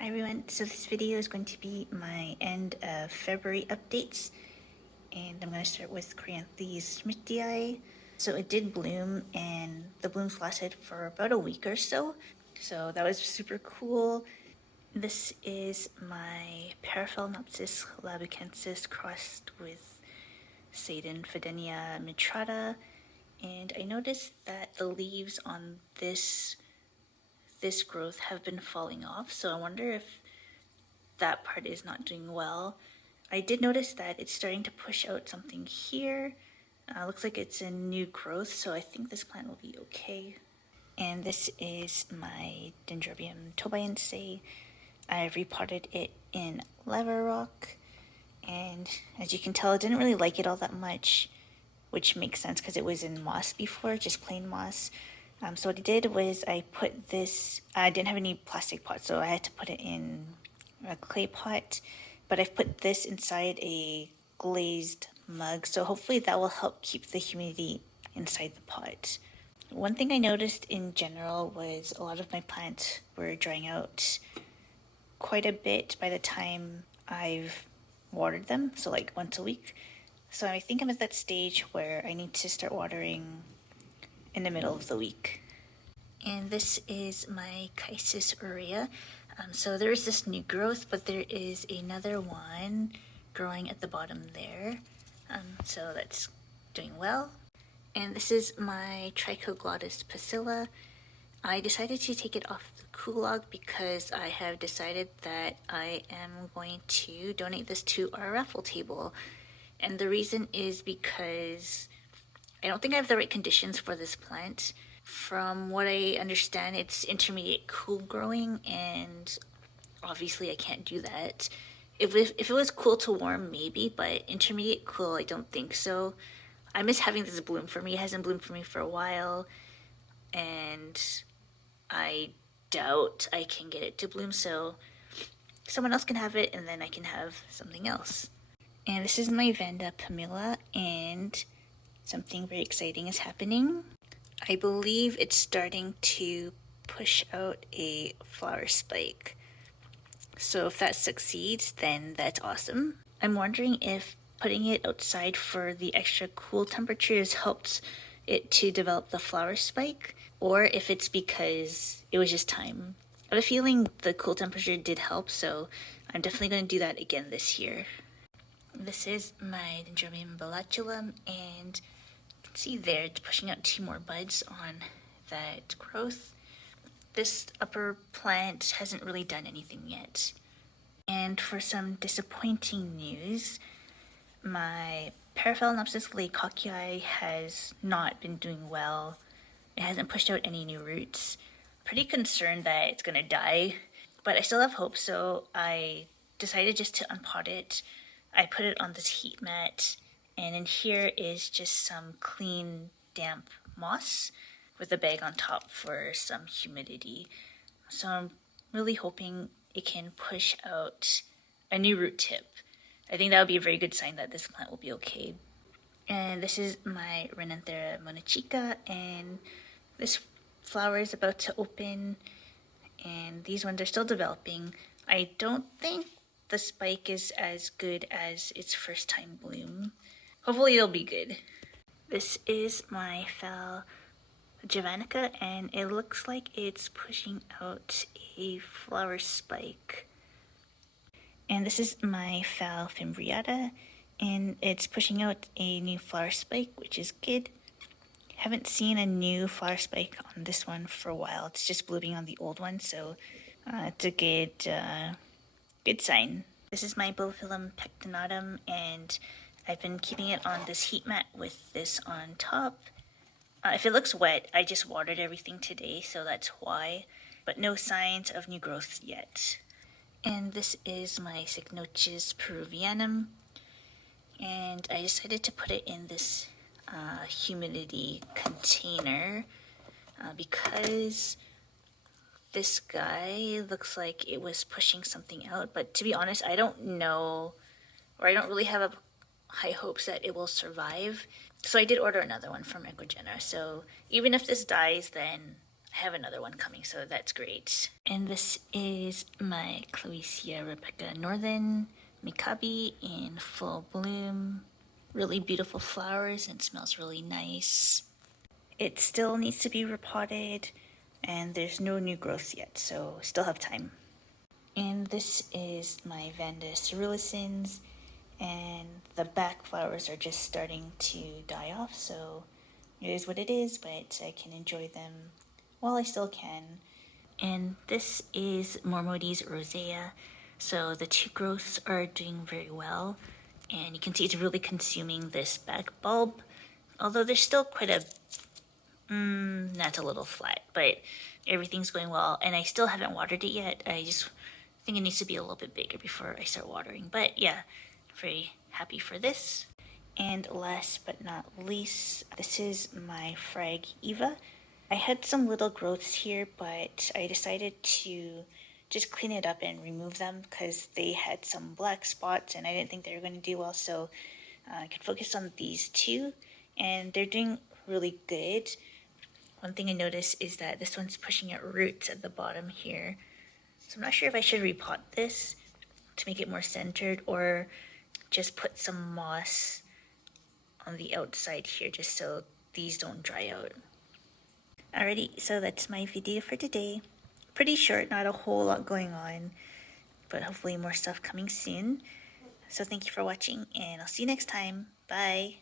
Hi everyone, so this video is going to be my end of February updates, and I'm going to start with Coryanthes schmidtii. So it did bloom, and the blooms lasted for about a week or so, so that was super cool. This is my Paraphalaenopsis labukensis crossed with Seidenfedenia mitrata, and I noticed that the leaves on this growth have been falling off, so I wonder if that part is not doing well. I did notice that it's starting to push out something here. Looks like it's a new growth, so I think this plant will be okay. And this is my Dendrobium tobaense. I repotted it in lava rock, and as you can tell, I didn't really like it all that much, which makes sense because it was in moss before, just plain moss. So what I did was I put this, I didn't have any plastic pot, so I had to put it in a clay pot, but I've put this inside a glazed mug, so hopefully that will help keep the humidity inside the pot. One thing I noticed in general was a lot of my plants were drying out quite a bit by the time I've watered them, so like once a week. So I think I'm at that stage where I need to start watering in the middle of the week. And this is my Chysis aurea. So there is this new growth, but there is another one growing at the bottom there. So that's doing well. And this is my Trichoglottis pusilla. I decided to take it off the kulog because I have decided that I am going to donate this to our raffle table. And the reason is because I don't think I have the right conditions for this plant. From what I understand, it's intermediate cool growing, and obviously I can't do that. If it was cool to warm, maybe, but intermediate cool, I don't think so. I miss having this bloom for me. It hasn't bloomed for me for a while, and I doubt I can get it to bloom, so someone else can have it, and then I can have something else. And this is my Vanda pumilla, and something very exciting is happening. I believe it's starting to push out a flower spike. So if that succeeds, then that's awesome. I'm wondering if putting it outside for the extra cool temperatures helped it to develop the flower spike, or if it's because it was just time. I have a feeling the cool temperature did help, so I'm definitely going to do that again this year. This is my Dendrobium bellatulum, and you can see there it's pushing out 2 more buds on that growth. This upper plant hasn't really done anything yet. And for some disappointing news, my Paraphalaenopsis laycockii has not been doing well. It hasn't pushed out any new roots. Pretty concerned that it's gonna die, but I still have hope, so I decided just to unpot it. I put it on this heat mat, and in here is just some clean, damp moss with a bag on top for some humidity. So I'm really hoping it can push out a new root tip. I think that would be a very good sign that this plant will be okay. And this is my Renanthera monachica, and this flower is about to open, and these ones are still developing. I don't think the spike is as good as its first time bloom. Hopefully it'll be good. This is my Phal javanica, and it looks like it's pushing out a flower spike. And this is my Phal fimbriata, and it's pushing out a new flower spike, which is good. Haven't seen a new flower spike on this one for a while. It's just blooming on the old one, so it's a good sign. This is my Bulbophyllum pectinatum, and I've been keeping it on this heat mat with this on top. If it looks wet, I just watered everything today, so that's why, but no signs of new growth yet. And this is my Cycnoches peruvianum, and I decided to put it in this humidity container because this guy looks like it was pushing something out, but to be honest, I don't know, or I don't really have high hopes that it will survive. So I did order another one from Ecogena, so even if this dies, then I have another one coming, so that's great. And this is my Clowesia Rebecca Northen Mikabi in full bloom. Really beautiful flowers and smells really nice. It still needs to be repotted, and there's no new growth yet, so still have time. And this is my Vanda coerulescens, and the back flowers are just starting to die off, so it is what it is, but I can enjoy them while I still can. And this is Mormodis rosea, so the two growths are doing very well, and you can see it's really consuming this back bulb, although there's still quite a that's a little flat, but everything's going well, and I still haven't watered it yet. I just think it needs to be a little bit bigger before I start watering. But yeah, very happy for this. And last but not least, this is my Frag Eva. I had some little growths here, but I decided to just clean it up and remove them because they had some black spots and I didn't think they were going to do well, so I could focus on these two, and they're doing really good. One thing I noticed is that this one's pushing out roots at the bottom here. So I'm not sure if I should repot this to make it more centered or just put some moss on the outside here just so these don't dry out. Alrighty, so that's my video for today. Pretty short, not a whole lot going on, but hopefully more stuff coming soon. So thank you for watching, and I'll see you next time. Bye!